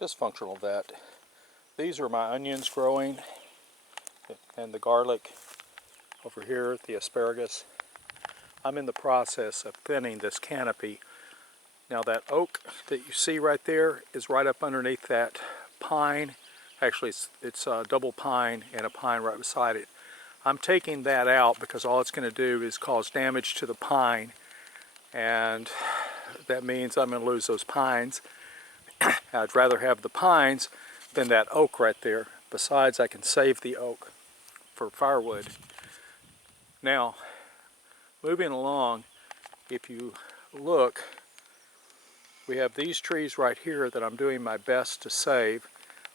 Dysfunctional vet. These are my onions growing, and the garlic over here, the asparagus. I'm in the process of thinning this canopy. Now that oak that you see right there is right up underneath that pine. Actually, it's a double pine and a pine right beside it. I'm taking that out because all it's going to do is cause damage to the pine, and that means I'm going to lose those pines. I'd rather have the pines than that oak right there. Besides, I can save the oak for firewood. Now, moving along, if you look, we have these trees right here that I'm doing my best to save.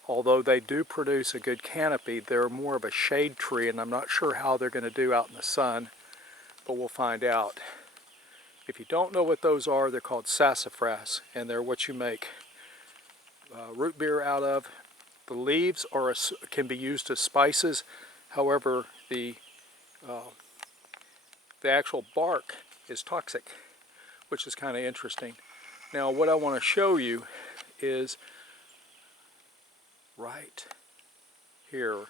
Although they do produce a good canopy, they're more of a shade tree, and I'm not sure how they're going to do out in the sun, but we'll find out. If you don't know what those are, they're called sassafras, and they're what you make root beer out of. The leaves can be used as spices. However, the actual bark is toxic, which is kind of interesting. Now, what I want to show you is right here.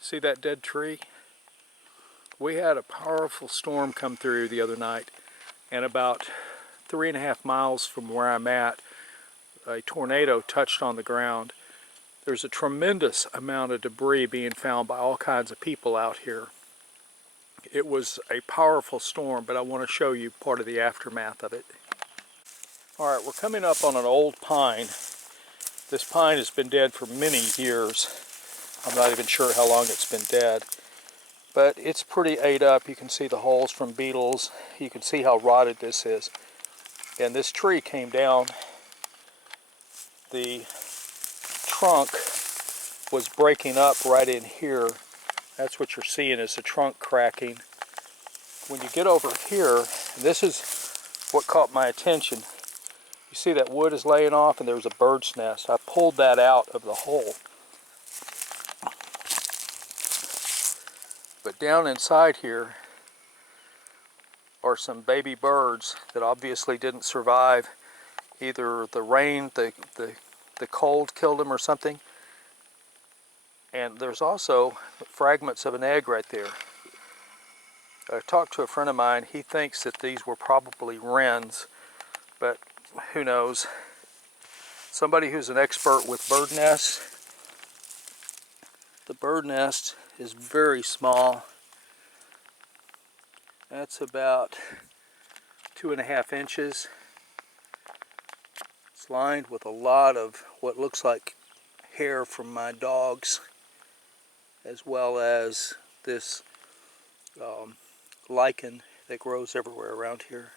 See that dead tree? We had a powerful storm come through the other night, and about 3.5 miles from where I'm at, a tornado touched on the ground. There's a tremendous amount of debris being found by all kinds of people out here. It was a powerful storm, but I want to show you part of the aftermath of it. Alright, we're coming up on an old pine. This pine has been dead for many years. I'm not even sure how long it's been dead, but it's pretty ate up. You can see the holes from beetles. You can see how rotted this is. And this tree came down. The trunk was breaking up right in here. That's what you're seeing, is the trunk cracking. When you get over here, and this is what caught my attention. You see that wood is laying off and there's a bird's nest. I pulled that out of the hole. But down inside here are some baby birds that obviously didn't survive. Either the rain, the cold killed them or something. And there's also fragments of an egg right there. I talked to a friend of mine. He thinks that these were probably wrens, but who knows? Somebody who's an expert with bird nests. The bird nest is very small. That's about 2.5 inches. It's lined with a lot of what looks like hair from my dogs, as well as this lichen that grows everywhere around here.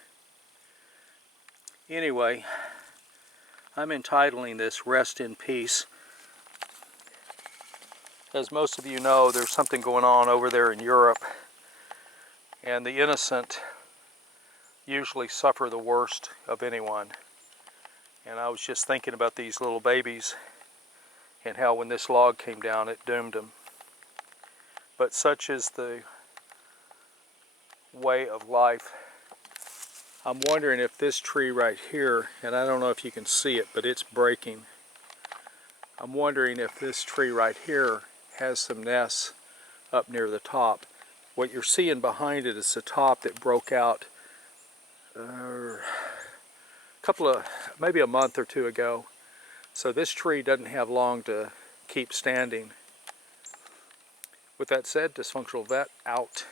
Anyway, I'm entitling this Rest in Peace. As most of you know, there's something going on over there in Europe, and the innocent usually suffer the worst of anyone. And I was just thinking about these little babies and how when this log came down it doomed them. But such is the way of life. I'm wondering if this tree right here, and I don't know if you can see it, but it's breaking. I'm wondering if this tree right here has some nests up near the top. What you're seeing behind it is the top that broke out maybe a month or two ago. So this tree doesn't have long to keep standing. With that said, Dysfunctional Vet out.